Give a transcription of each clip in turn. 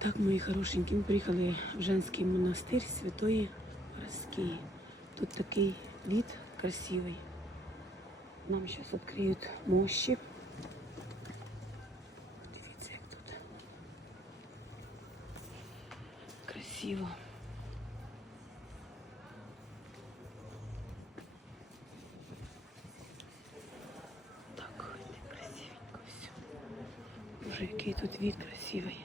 Так, мої хорошенькі, ми приїхали в женський монастир Святої Параскії. Тут такий від красивий. Нам зараз відкриють мощі. Дивіться, як тут. Красиво. Так, красивенько все. Боже, який тут від красивий.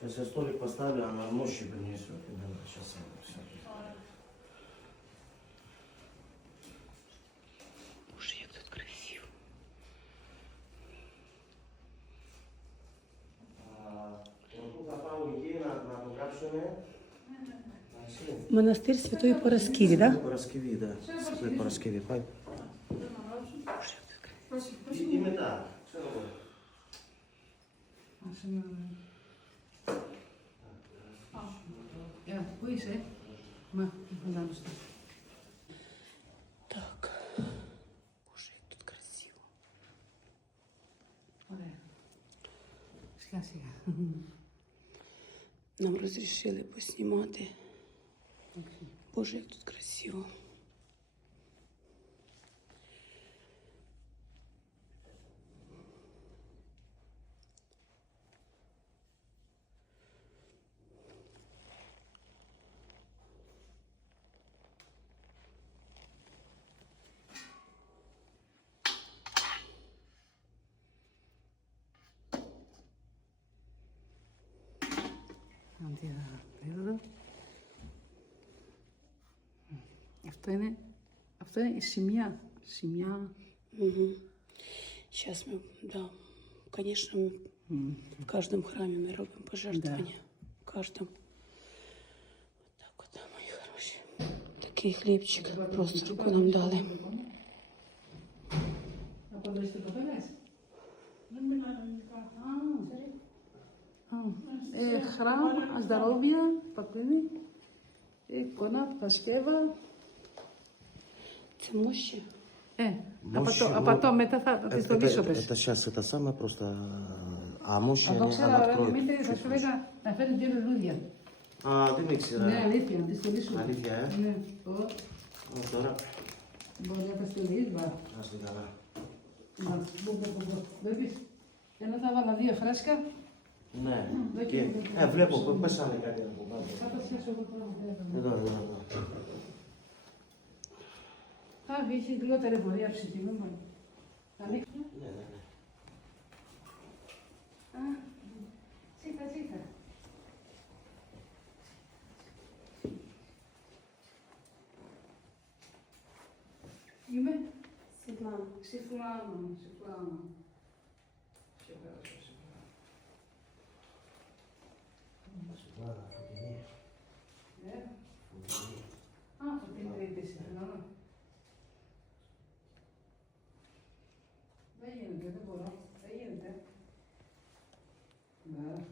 Сейчас я столик поставлю, а она ночью принесет. Сейчас я все. Боже, тут красиво. Тут напав на, на Буграбщині. Монастир Святої Поросківі, так? Да? Поросківі, так. Святої Поросківі. І, мета. Все. Держи. Ма, бананочка. Так. Боже, як тут красиво. Шляші. Нам розрішили поснімати. Боже, як тут красиво. Αντίδα. Αυτό είναι, αυτό είναι η σημεία. Σημεία. Угу. Сейчас мы, да, конечно, мы в каждом храме мы робим пожертвования. В каждом. Вот так вот, да, мої хороші. Такий хлібчик просто руку нам дали. Ε, χράμ, здоровья, спокойный. Икона, Пашкева. Це мощі? Ε, а Мощи, потом, а ну, потом μετά θα Это, τις το λύσω, это, πες. это сейчас это самое просто... А мощи Θα το они, ξέρω, она αλλά откроет. μην θα чуть σου позже. έλεγα να φέρει δύο λουλούδια. Α, δεν ήξερα. Ναι, αλήθεια, να τις το λύσω. Αλήθεια, ε. Ναι, Ω, Ω, τώρα, μπορεί να τα στείλεις, μπα. ας την καλά. Μπα, μπο, μπο, μπο, μπο. Βλέπεις, ένα θα βάλα δύο φρέσκα, Ναι. Και... Ε, βλέπω, πέσανε κάτι από πάνω. Εδώ, εδώ, εδώ. Άβη, είχε γλώτα ρεβολία ψητινούμε. Ανοίχνουμε. Ναι, ναι, ναι. Α, τσίτα, τσίτα. φωτεινή. Ε. Φωτεινή. Α, φωτεινή τρίτη συγγνώμη. Δεν γίνεται, δεν μπορώ. Δεν γίνεται. Ναι.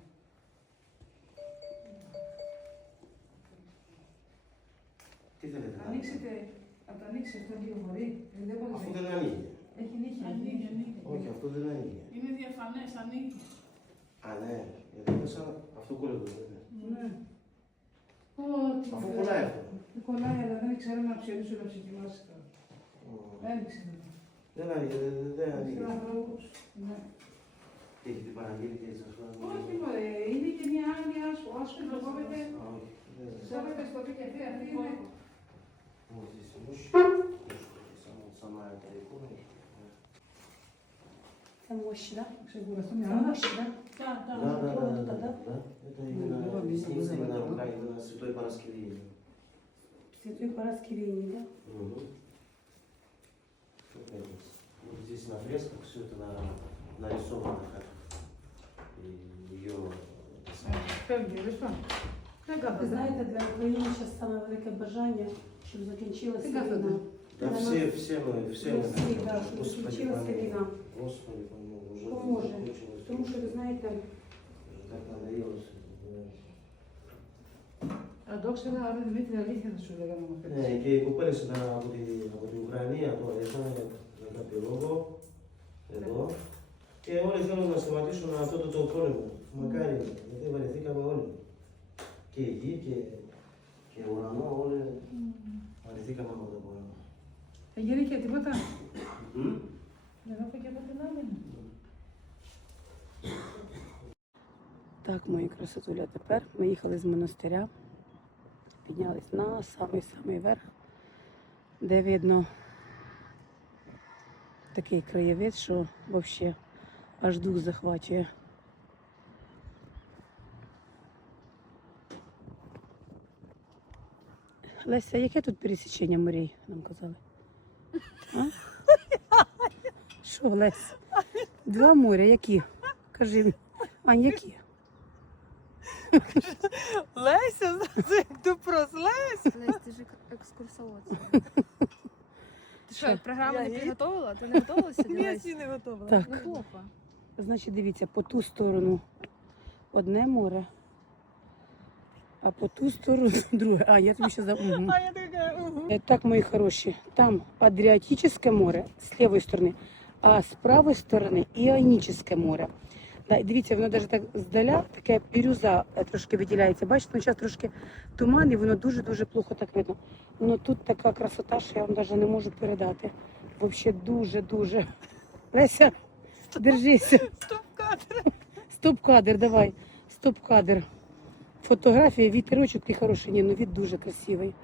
Τι θέλετε να ανοίξετε. Από το ανοίξει αυτό λίγο μπορεί. Αυτό δεν ανοίγει. Έχει νύχη. Ανοίγει, ανοίγει. Όχι, αυτό δεν ανοίγει. Είναι διαφανές, ανοίγει. Α, ναι. Γιατί αυτό κολλεύει ναι. Αφού κολλάει αυτό. Δεν ξέρω να ψηφίσουμε να ψηφίσει τώρα. Δεν ξέρω Δεν ανοίγει, δεν ανοίγει. Ναι. Έχει την παραγγείλει και σας πω. Όχι, μωρέ, είναι και μια άλλη άσπρο, να το Σε Σέβεται στο πικετή, αυτή είναι. Όχι, ναι. μου, Σαν Μου Да, да, да, да, да, да, да, да. Это именно ну, Лесницкая, да, рука, именно Святой Параскевиний. Святой Параскевиний, да? Угу. Вот здесь на фресках все это на, нарисовано как ее... Ви Знаете, для України зараз саме велике бажання, щоб закінчилася війна. Да, все, все мы, все мы. Всі, да, щоб закінчилася. Господи, помилуй. Тому що ви знаєте, Уже так надоело все. A dok se da avem metti la lista su le gamma per Ναι, και οι κοπέλες ήταν από την, από την Ουκρανία τώρα, ήρθαν για κάποιο λόγο εδώ και όλες θέλουν να σταματήσουν αυτό το, το πόλεμο. Μακάρι, γιατί βαρεθήκαμε όλοι. Και η γη και, και ο ουρανό, όλοι βαρεθήκαμε από το πόλεμο. Έγινε και τίποτα. Μμ. Δεν θα και από την άλλη. Так, мої красотуля, тепер ми їхали з монастиря, піднялись на самий-самий верх, де видно такий краєвид, що взагалі аж дух захвачує. Леся, яке тут пересічення морей, нам казали? А? Що, Леся? Два моря, які? Кажи. Ань, які? Леся, це як допрос. Леся. Лесь, ти ж ек- екскурсовод. Ти що, програму не підготовила? Ти не готова сьогодні? Я не готова. Так. Ну, плохо. Значить, дивіться, по ту сторону одне море, а по ту сторону друге. А, я тобі ще за. Мгм. А я така, угу. Так, мої хороші, там Адріатичне море з лівої сторони, а з правої сторони Іонічне море. Да, і дивіться, воно навіть так здаля, таке бірюза е, трошки виділяється. Бачите, ну зараз трошки туман, і воно дуже-дуже плохо так видно. Ну тут така красота, що я вам навіть не можу передати. Взагалі дуже-дуже. Леся, держися. Стоп кадр. Стоп-кадр, давай. Стоп-кадр. Фотографія, вітерочок такий хороший. Ні, ну від дуже красивий.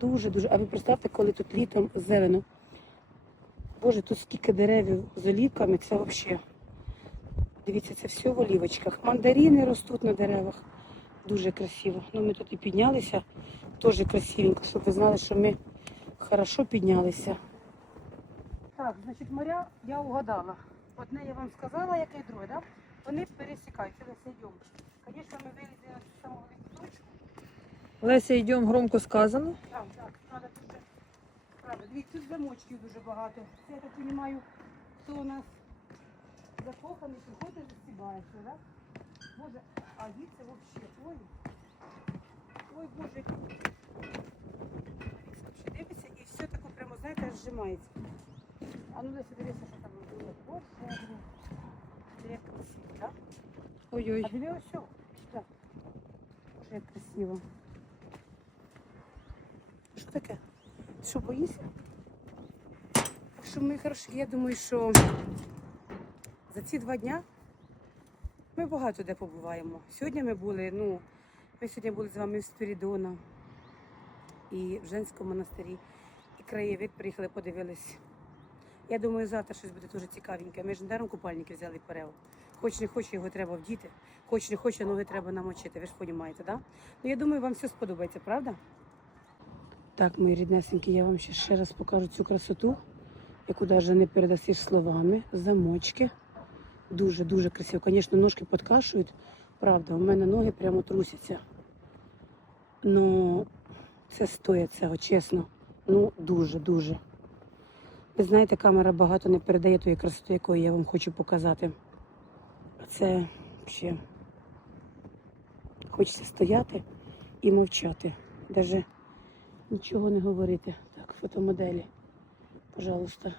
Дуже-дуже. А ви представте, коли тут літом зелено. Боже, тут скільки деревів з олівками, це взагалі. Дивіться, це все в олівочках. Мандарини ростуть на деревах. Дуже красиво. Ну, ми тут і піднялися. Теж красивенько, щоб ви знали, що ми хорошо піднялися. Так, значить, моря я угадала. Одне я вам сказала, яке і друге, так? Вони пересікаються, Леся, йдемо. Звісно, ми вилізли на цю саму точку. Леся, йдемо громко сказано. Так, так, треба дуже. Правда, дивіться, тут замочків дуже багато. Я так розумію, хто у нас закоханий, приходить, засібається, так? Боже, а дивіться взагалі, ой. Ой, Боже. Дивиться і все таке прямо, знаєте, зжимається. А ну, Леся, дивися, що там було. Боже, це як красиво, так? Ой-ой. А диви ось що. Сюди. Боже, як красиво. Що таке? Що, боїшся? Так що, мої хороші, я думаю, що за ці два дня ми багато де побуваємо. Сьогодні ми були, ну, ми сьогодні були з вами в Спірідона і в Женському монастирі. І краєвид приїхали, подивились. Я думаю, завтра щось буде дуже цікавеньке. Ми ж недаром купальники взяли перево. Хоч не хоче, його треба вдіти, хоч не хоче, ноги треба намочити. Ви ж розумієте? Да? Ну я думаю, вам все сподобається, правда? Так, мої ріднесенькі, я вам ще, ще раз покажу цю красоту, яку навіть не передасиш словами. Замочки. Дуже-дуже красиво. Звісно, ножки подкашують. Правда, у мене ноги прямо трусяться. Ну, це стоїть цього, чесно. Ну, дуже-дуже. Ви знаєте, камера багато не передає тої красоти, якої я вам хочу показати. А це ще хочеться стояти і мовчати. Даже нічого не говорити. Так, фотомоделі. Пожалуйста.